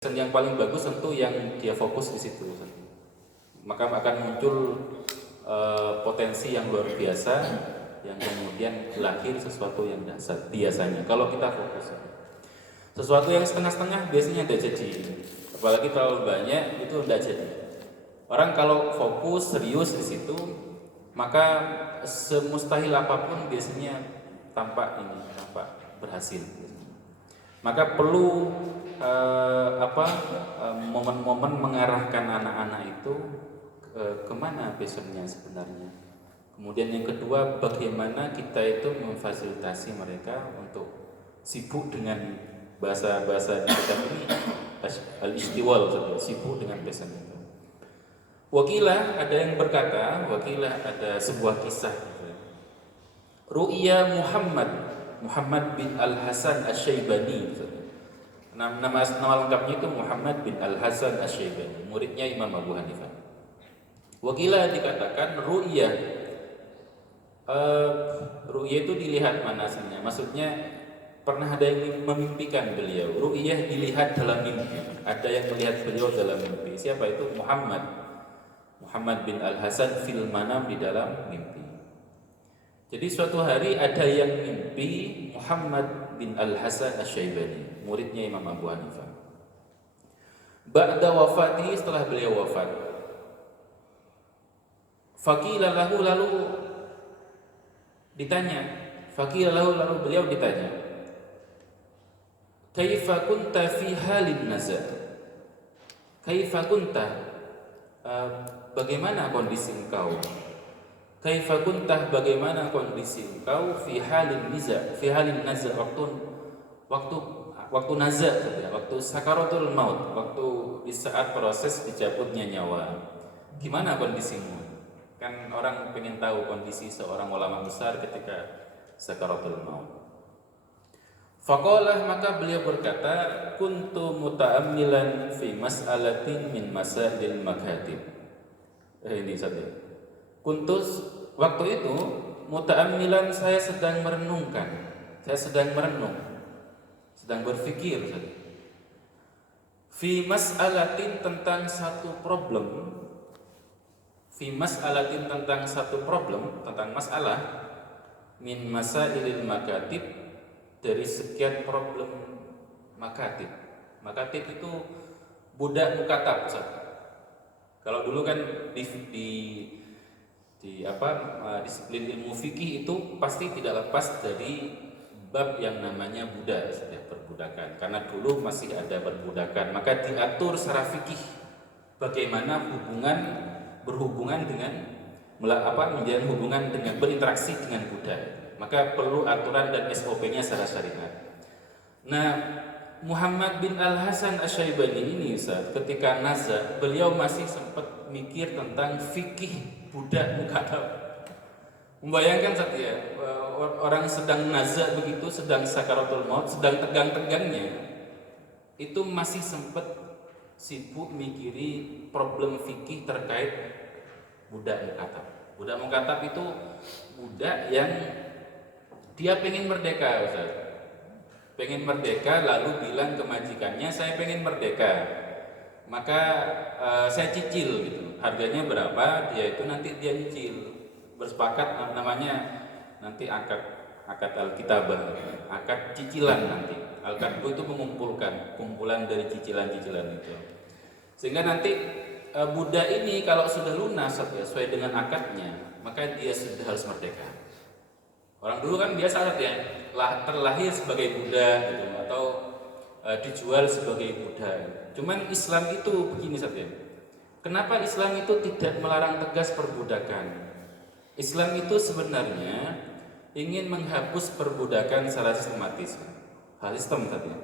Yang paling bagus tentu yang dia fokus di situ, maka akan muncul potensi yang luar biasa yang kemudian lahir sesuatu yang dasar. Biasanya kalau kita fokus sesuatu yang setengah-setengah biasanya tidak jadi, apalagi terlalu banyak itu tidak jadi. Orang kalau fokus serius di situ, maka semustahil apapun biasanya tampak berhasil. Maka perlu momen-momen mengarahkan anak-anak itu kemana passionnya sebenarnya. Kemudian yang kedua, bagaimana kita itu memfasilitasi mereka untuk sibuk dengan bahasa di kitab ini al-istiwal, sibuk dengan passion itu. Wakilah ada yang berkata, wakilah ada sebuah kisah. Ru'ya Muhammad bin Al-Hasan Asy-Syaibani. Nama lengkapnya itu Muhammad bin Al-Hasan Asy-Syaibani, muridnya Imam Abu Hanifah. Wakilah dikatakan ru'ya. Ru'ya itu dilihat manasnya. Maksudnya pernah ada yang memimpikan beliau. Ru'yah dilihat dalam mimpi. Ada yang melihat beliau dalam mimpi. Siapa itu? Muhammad bin Al-Hasan fil manam, di dalam mimpi. Jadi suatu hari ada yang mimpi Muhammad bin Al-Hasan Asy-Syaibani, muridnya Imam Abu Hanifah. Ba'da wafatihi, setelah beliau wafat. Faqila lahu, lalu beliau ditanya, Kaifa kunta fi halin nazar? Kaifa kunta, bagaimana kondisi engkau? Kaifa kuntah, bagaimana kondisi engkau fi halin nazar, waktu nazar, waktu sakaratul maut, waktu di saat proses dicabutnya nyawa. Gimana kondisimu? Kan orang pengen tahu kondisi seorang ulama besar ketika sakaratul maut. Faqalah, maka beliau berkata, kuntu muta'ammilan fi mas'alatin min masailil makatib. Ini saja. Kuntus, waktu itu muta'ammilan, saya sedang merenungkan, sedang berpikir fi mas'alatin, tentang satu problem, tentang masalah min masailil makatib, dari sekian problem makatib. Makatib itu budak mukatab. Kalau dulu kan di disiplin ilmu fikih itu pasti tidak lepas dari bab yang namanya budak, perbudakan. Karena dulu masih ada perbudakan, maka diatur secara fikih bagaimana berhubungan dengan menjalin hubungan dengan berinteraksi dengan budak. Maka perlu aturan dan SOP-nya secara syariat. Nah, Muhammad bin Al-Hasan Asy-Syaibani ini, ketika nazar, beliau masih sempat mikir tentang fikih budak mukatab. Membayangkan orang sedang nazar begitu, sedang sakaratul maut, sedang tegang-tegangnya, itu masih sempat sibuk mikiri problem fikih terkait budak mukatab. Budak mukatab itu budak yang dia pengen merdeka, pengen merdeka, lalu bilang ke majikannya, saya pengen merdeka, maka saya cicil gitu. Harganya berapa? Dia nyicil. Bersepakat, namanya nanti akad al-kitabah, akad cicilan nanti. Al-kitabah itu mengumpulkan kumpulan dari cicilan-cicilan itu. Sehingga nanti budak ini kalau sudah lunas sesuai dengan akadnya, maka dia sudah harus merdeka. Orang dulu kan biasa terlahir sebagai budak gitu, atau dijual sebagai budak. Cuman Islam itu begini saja. Kenapa Islam itu tidak melarang tegas perbudakan? Islam itu sebenarnya ingin menghapus perbudakan secara sistematis, hal sistem saja.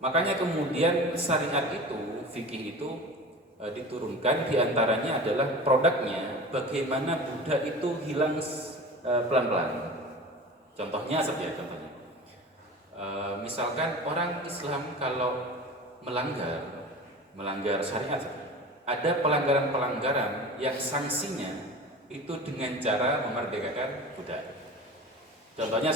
Makanya kemudian syariat itu, fikih itu diturunkan, diantaranya adalah produknya bagaimana budak itu hilang pelan-pelan. Contohnya, misalkan orang Islam kalau melanggar syariat, ada pelanggaran-pelanggaran yang sanksinya itu dengan cara memerdekakan budak. Contohnya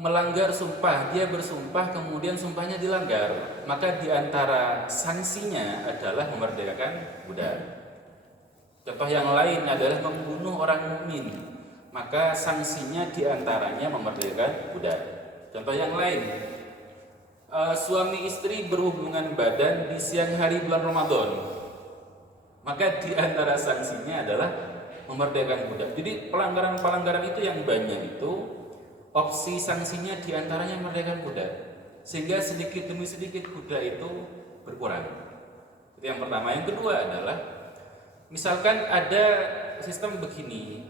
melanggar sumpah, dia bersumpah kemudian sumpahnya dilanggar, maka diantara sanksinya adalah memerdekakan budak. Contoh yang lain adalah membunuh orang mukmin, maka sanksinya diantaranya memerdekakan budak. Contoh yang lain, suami istri berhubungan badan di siang hari bulan Ramadan, maka diantara sanksinya adalah memerdekakan budak. Jadi pelanggaran-pelanggaran itu yang banyak itu opsi sanksinya diantaranya memerdekakan budak, sehingga sedikit demi sedikit budak itu berkurang. Itu yang pertama. Yang kedua adalah misalkan ada sistem begini,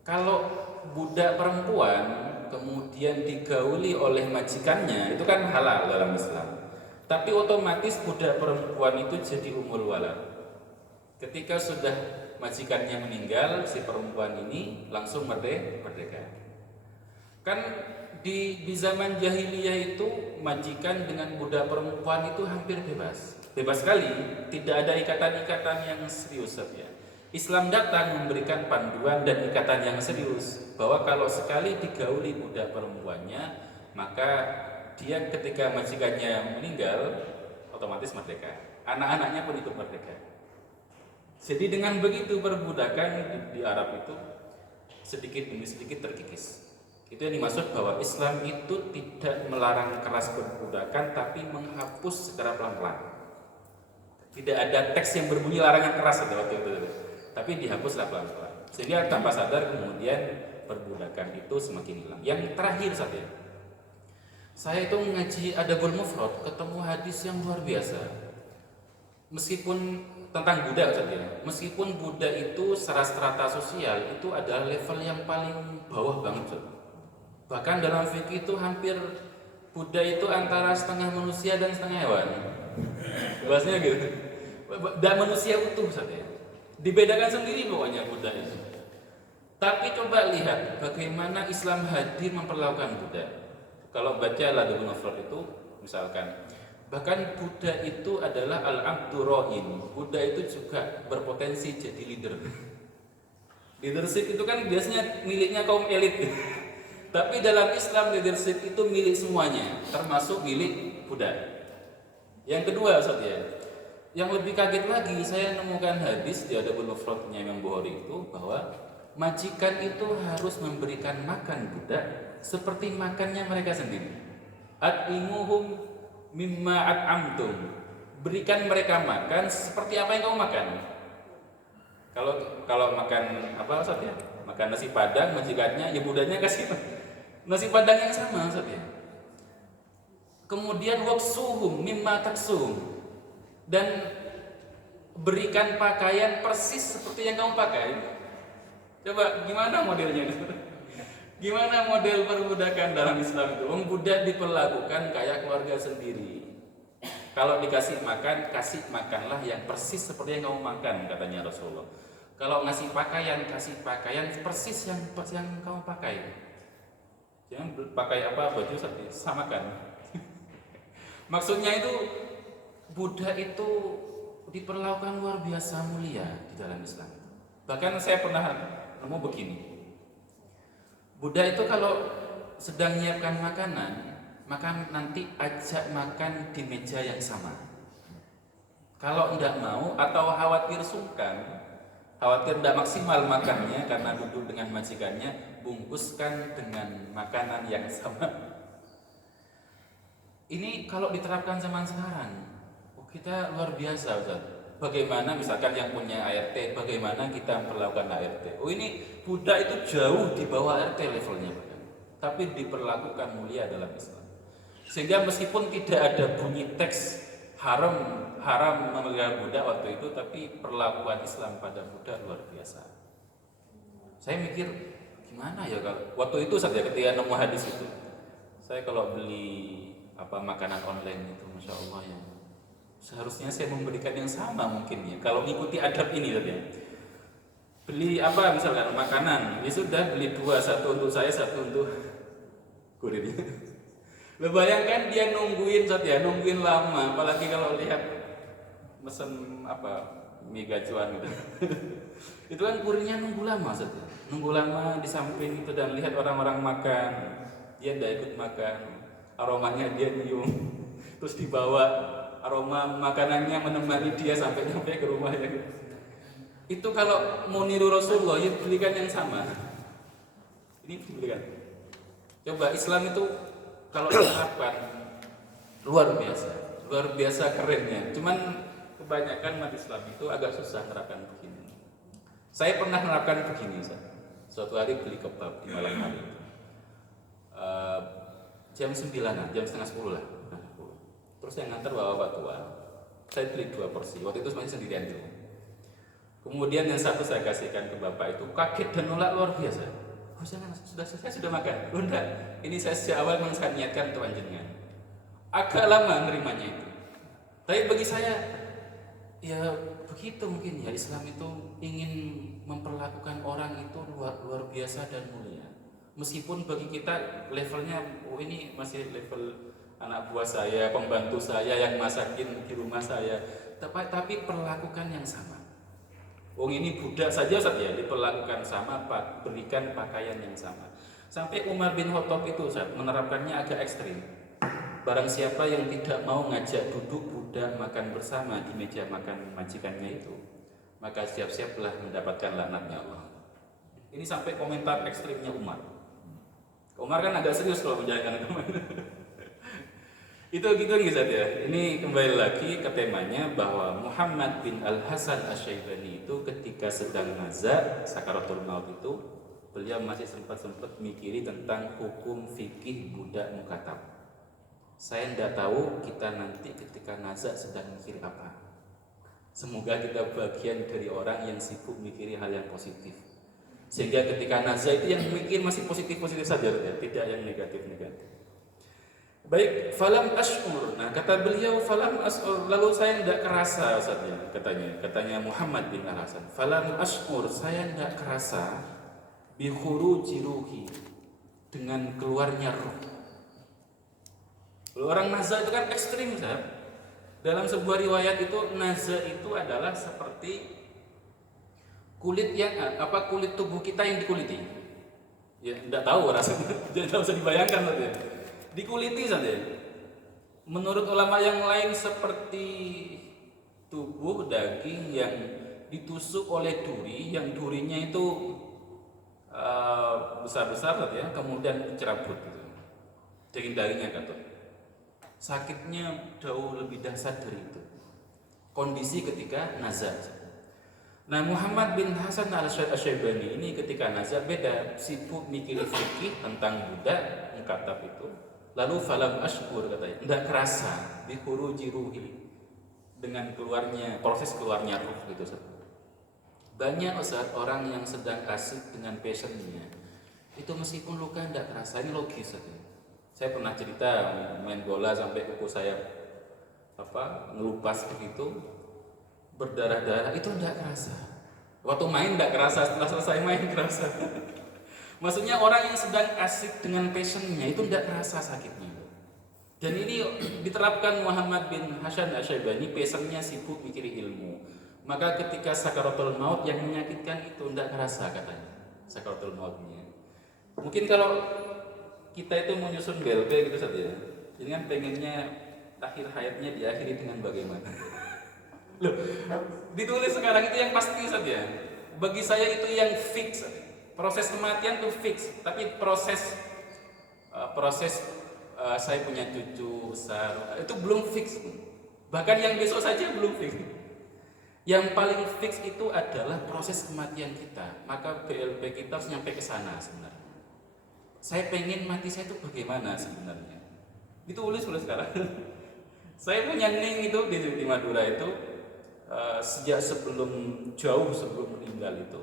kalau budak perempuan kemudian digauli oleh majikannya, itu kan halal dalam Islam, tapi otomatis budak perempuan itu jadi umul walad. Ketika sudah majikannya meninggal, si perempuan ini langsung merdeka. Kan di zaman jahiliyah itu majikan dengan budak perempuan itu hampir bebas sekali, tidak ada ikatan-ikatan yang serius ya. Islam datang memberikan panduan dan ikatan yang serius bahwa kalau sekali digauli budak perempuannya, maka dia ketika majikannya meninggal otomatis merdeka, anak-anaknya pun ikut merdeka. Jadi dengan begitu perbudakan di Arab itu sedikit demi sedikit terkikis. Itu yang dimaksud bahwa Islam itu tidak melarang keras perbudakan, tapi menghapus secara pelan-pelan. Tidak ada teks yang berbunyi larangan keras pada waktu itu, tapi dihapuslah pelan-pelan. Sehingga tanpa sadar kemudian perbudakan itu semakin hilang. Yang terakhir saja, saya itu mengaji Adabul Mufrad, ketemu hadis yang luar biasa. Meskipun tentang budak saja, meskipun budak itu secara strata sosial itu adalah level yang paling bawah banget. Bahkan dalam fikih itu hampir budak itu antara setengah manusia dan setengah hewan. Bahasanya gitu. Dan manusia utuh saja. Dibedakan sendiri pokoknya budak itu. Tapi coba lihat bagaimana Islam hadir memperlakukan budak. Kalau baca Adabul Mufrad itu misalkan, bahkan budak itu adalah al-abdu ra'in. Budak itu juga berpotensi jadi leader. Leadership itu kan biasanya miliknya kaum elit. Tapi dalam Islam leadership itu milik semuanya, termasuk milik budak. Yang kedua, saudara, yang lebih kaget lagi, saya nemukan hadis di Adabul Mufradnya Imam Bukhari itu bahwa majikan itu harus memberikan makan budak seperti makannya mereka sendiri. At'imuhum mimma at'amtum. Berikan mereka makan seperti apa yang kamu makan. Kalau makan apa saudara? Makan nasi padang, majikannya ya budaknya kasih nasi padang yang sama saudara. Kemudian waksuhum mimma taksum, dan berikan pakaian persis seperti yang kamu pakai. Coba gimana modelnya? Gimana model perbudakan dalam Islam itu? Budak diperlakukan kayak keluarga sendiri. Kalau dikasih makan, kasih makanlah yang persis seperti yang kamu makan, katanya Rasulullah. Kalau ngasih pakaian, kasih pakaian persis yang kamu pakai. Jangan pakai apa baju samakan. Maksudnya itu budak itu diperlakukan luar biasa mulia di dalam Islam. Bahkan saya pernah nemu begini. Budak itu kalau sedang menyiapkan makanan, maka nanti ajak makan di meja yang sama. Kalau tidak mau atau khawatir sungkan, khawatir tidak maksimal makannya karena duduk dengan majikannya, bungkuskan dengan makanan yang sama. Ini kalau diterapkan zaman sekarang, kita luar biasa, Ustaz. Bagaimana misalkan yang punya ART, bagaimana kita memperlakukan ART? Oh, ini budak itu jauh di bawah ART levelnya, tapi diperlakukan mulia dalam Islam. Sehingga meskipun tidak ada bunyi teks haram memelihara budak waktu itu, tapi perlakuan Islam pada budak luar biasa. Saya mikir gimana ya kalau waktu itu saja ketika nemu hadis itu, saya kalau beli makanan online itu, masya Allah ya, seharusnya saya memberikan yang sama mungkin ya. Kalau mengikuti adab ini tadi ya. Beli misalkan makanan, ya sudah beli dua, satu untuk saya, satu untuk kurirnya. Lo bayangkan dia nungguin lama, apalagi kalau lihat mesen mie gacuan gitu. Itu kan kurirnya nunggu lama di samping itu, dan lihat orang-orang makan. dia tidak ikut makan, aromanya dia nyium, terus dibawa aroma makanannya menemani dia sampai nyampe ke rumahnya. Itu kalau mau niru Rasulullah, ya belikan yang sama. Ini belikan. Coba Islam itu kalau diterapkan luar biasa kerennya. Cuman kebanyakan umat Islam itu agak susah menerapkan begini. Saya pernah menerapkan begini, suatu hari beli kebab di malam hari, jam 9-an, jam setengah 10 lah. Terus yang nganter bapak tua, saya beli 2 porsi. Waktu itu masih sendirian dulu. Kemudian yang satu saya kasihkan ke bapak itu, kaget dan nolak luar biasa. Oh jangan, saya sudah makan. Oh enggak, ini saya sejak awal memang saya niatkan untuk anjingnya. Agak lama nerimanya itu. Tapi bagi saya, ya begitu mungkin ya, Islam itu ingin memperlakukan orang itu luar biasa dan mulia. Meskipun bagi kita levelnya, oh ini masih level anak buah saya, pembantu saya yang masakin di rumah saya, tapi perlakukan yang sama. Wong ini budak saja Ustaz ya, diperlakukan sama, berikan pakaian yang sama. Sampai Umar bin Khattab itu Ustaz menerapkannya agak ekstrim. Barang siapa yang tidak mau ngajak duduk budak makan bersama di meja makan majikannya itu, maka siap-siaplah mendapatkan laknatnya Allah. Ini sampai komentar ekstrimnya Umar. Umar kan agak serius kalau menjalankan agama. Itu gitu nih Ustaz ya. Ini kembali lagi ke temanya bahwa Muhammad bin Al-Hasan Asy-Syaibani itu ketika sedang nazar sakaratul maut itu, beliau masih sempat mikiri tentang hukum fikih budak mukatab. Saya tidak tahu kita nanti ketika nazar sedang mikir apa. Semoga kita bagian dari orang yang sibuk mikiri hal yang positif. Sehingga ketika nazar itu yang mikir masih positif-positif saja ya, tidak yang negatif-negatif. Baik, falam ash'ur. Nah, kata beliau falam ash'ur, lalu saya tidak kerasa saja katanya Muhammad bin Al-Hasan. Falam ash'ur, saya tidak kerasa bi khuruji ruhi, dengan keluarnya ruh. Orang nazar itu kan ekstrim, Ustaz. Dalam sebuah riwayat itu nazar itu adalah seperti kulit tubuh kita yang dikuliti. Ya, tidak tahu rasanya. Tidak usah dibayangkan saja. Dikuliti saja. Menurut ulama yang lain seperti tubuh daging yang ditusuk oleh duri, yang durinya itu besar-besar saja, kemudian cerabut gitu. Daging-dagingnya gatot. Sakitnya jauh lebih dahsyat dari itu. Kondisi ketika nazar. Nah, Muhammad bin Hasan Asy-Syaibani ini ketika nazar beda, sibuk mikir fikih tentang budak mukatab itu. Lalu falam ashkur katanya, tidak kerasa bi khuruji ruhi, dengan proses keluarnya ruh gitu Ustaz. Banyak Ustaz orang yang sedang asik dengan passionnya, itu meskipun luka tidak kerasa, ini logis Ustaz. Saya pernah cerita main bola sampai kuku saya ngelupas begitu, berdarah-darah, itu tidak kerasa. Waktu main tidak kerasa, setelah selesai main kerasa. Maksudnya orang yang sedang asik dengan passionnya itu tidak kerasa sakitnya. Dan ini diterapkan Muhammad bin Hasan Asy-Syaibani, passionnya sibuk mikir ilmu. Maka ketika sakaratul maut yang menyakitkan itu tidak kerasa katanya, sakaratul mautnya. Mungkin kalau kita itu menyusun BLP gitu saja, jadi kan pengennya akhir hayatnya diakhiri dengan bagaimana? Loh, ditulis sekarang itu yang pasti saja. Bagi saya itu yang fix. Proses kematian itu fix, tapi proses saya punya cucu besar itu belum fix. Bahkan yang besok saja belum fix. Yang paling fix itu adalah proses kematian kita. Maka BLP kita harus nyampe ke sana sebenarnya. Saya pengen mati saya itu bagaimana sebenarnya? Ditulis sekarang. Saya punya Ning itu di Madura itu sejak jauh sebelum meninggal itu.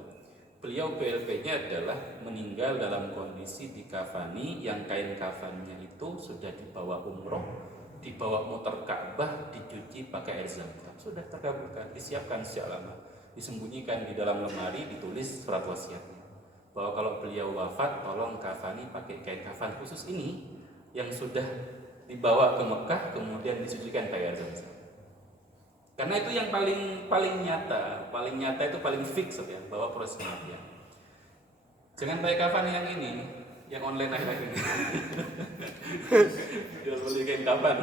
Beliau BLP-nya adalah meninggal dalam kondisi dikafani, yang kain kafannya itu sudah dibawa umroh, dibawa muter Ka'bah, dicuci pakai air zam-zam, sudah terkabulkan, disiapkan sejak lama, disembunyikan di dalam lemari, ditulis surat wasiatnya bahwa kalau beliau wafat tolong kafani pakai kain kafan khusus ini yang sudah dibawa ke Mekah kemudian disucikan pakai air zam-zam. Karena itu yang paling nyata itu paling fix ya, bahwa proses kematian. Jangan pakai kafan yang ini, Yang online aja ini. Jual beli kain kapan?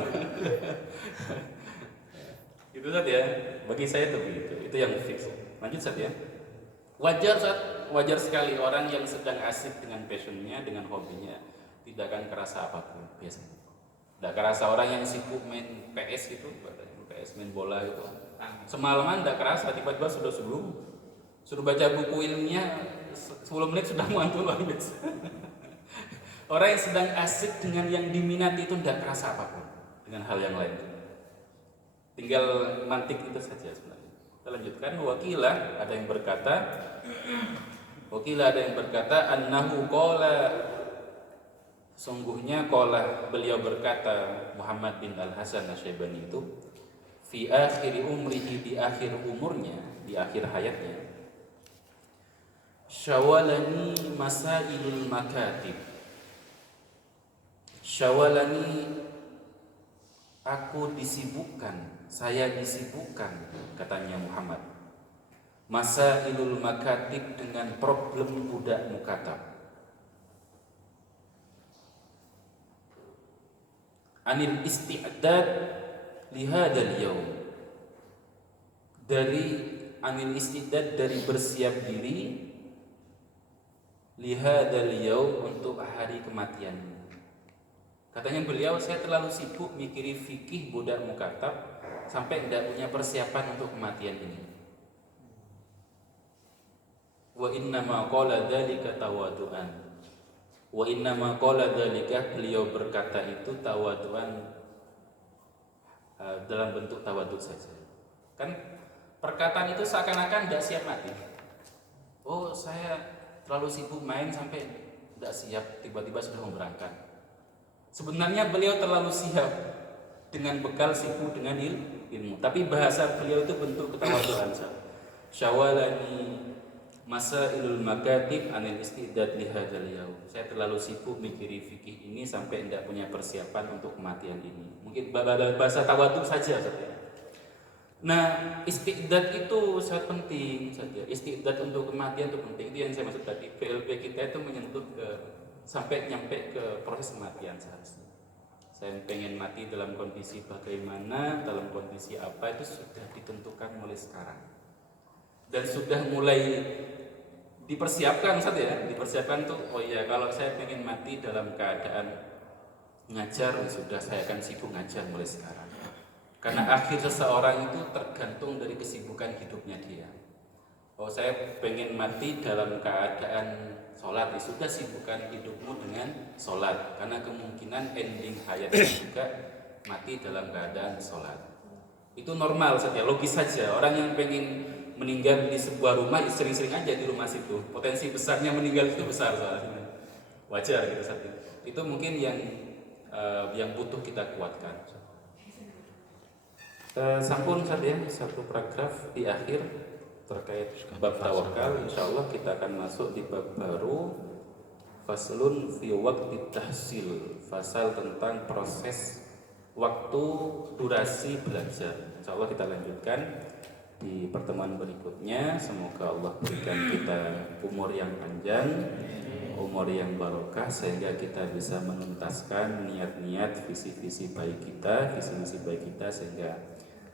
Itu saja. Bagi saya itu begitu. Itu yang fix. Lanjut saja. Wajar sekali orang yang sedang asik dengan passionnya, dengan hobinya, tidak akan kerasa apapun biasanya. Tidak kerasa orang yang sibuk main PS gitu, PS main bola gitu. Semalaman tidak kerasa, tiba-tiba sudah baca buku ilmiah 10 menit sudah ngantuk habis. Orang yang sedang asik dengan yang diminati itu tidak kerasa apapun dengan hal yang lain. Tinggal mantik itu saja sebenarnya. Kita lanjutkan. Wakilah ada yang berkata annahu qala, sungguhnya qala, beliau berkata, Muhammad bin Al-Hasan Asy-Syaibani itu fi akhir umrihi, di akhir umurnya, di akhir hayatnya, syawalani masailul makatib. Syawalani, saya disibukkan, katanya Muhammad, masailul makatib, dengan problem budak mukatab, anil isti'dad lihadal yaum, dari bersiap diri, lihadal yaum, untuk hari kematian. Katanya beliau, saya terlalu sibuk mikiri fikih budak mukatab sampai tidak punya persiapan untuk kematian ini. Wa inna ma qala dzalika tawadu'an. Wa inna ma qala dzalika, beliau berkata itu tawadu'an, dalam bentuk tawaduk saja. Kan perkataan itu seakan-akan tidak siap mati. Oh, saya terlalu sibuk main sampai tidak siap, tiba-tiba sudah mau berangkat. Sebenarnya beliau terlalu siap dengan bekal sibuk dengan ilmu. Tapi bahasa beliau itu bentuk ketawaduan. Syawalani masailul makatib anil istidad lihadzal yaum. Saya terlalu sibuk mikiri fikih ini sampai tidak punya persiapan untuk kematian ini. Mungkin bahasa tawaduk saja. Nah, istidad itu sangat penting saja. Istidad untuk kematian itu penting. Itu yang saya maksud tadi. PLP kita itu menyentuh sampai nyampe ke proses kematian seharusnya. Saya pengen mati dalam kondisi bagaimana, dalam kondisi apa, itu sudah ditentukan mulai sekarang. Dan sudah mulai dipersiapkan saja. Dipersiapkan tuh, oh iya, kalau saya pengen mati dalam keadaan ngajar, sudah saya akan sibuk ngajar mulai sekarang. Karena akhir seseorang itu tergantung dari kesibukan hidupnya dia. Oh, saya pengen mati dalam keadaan sholat, sudah sibukkan hidupmu dengan sholat, karena kemungkinan ending hayatnya juga mati dalam keadaan sholat. Itu normal saja, logis saja. Orang yang pengen meninggal di sebuah rumah, sering-sering aja di rumah situ, potensi besarnya meninggal itu besar soalnya. Wajar gitu saja. Itu mungkin yang butuh kita kuatkan. Sampun saja satu paragraf di akhir terkait bab tawakal. Insyaallah kita akan masuk di bab baru, faslun fi waqti tahsil, fasal tentang proses waktu durasi belajar. Insyaallah kita lanjutkan di pertemuan berikutnya. Semoga Allah berikan kita umur yang panjang, umur yang barokah, sehingga kita bisa menuntaskan niat-niat, visi-visi baik kita, sehingga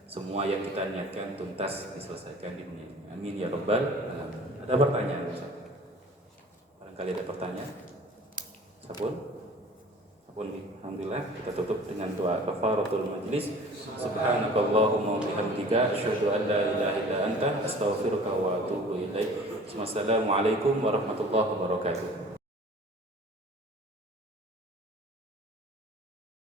semua yang kita niatkan tuntas diselesaikan di dunia ini. Amin ya rabbal alamin. Ada pertanyaan? Barangkali ada pertanyaan? Sabun? Alhamdulillah, kita tutup dengan doa kafaratul majlis. Subhanakallahumma wa bihamdika asyhadu an la ilaha illa anta astaghfiruka wa atubu ilaik. Wassalamualaikum warahmatullahi wabarakatuh.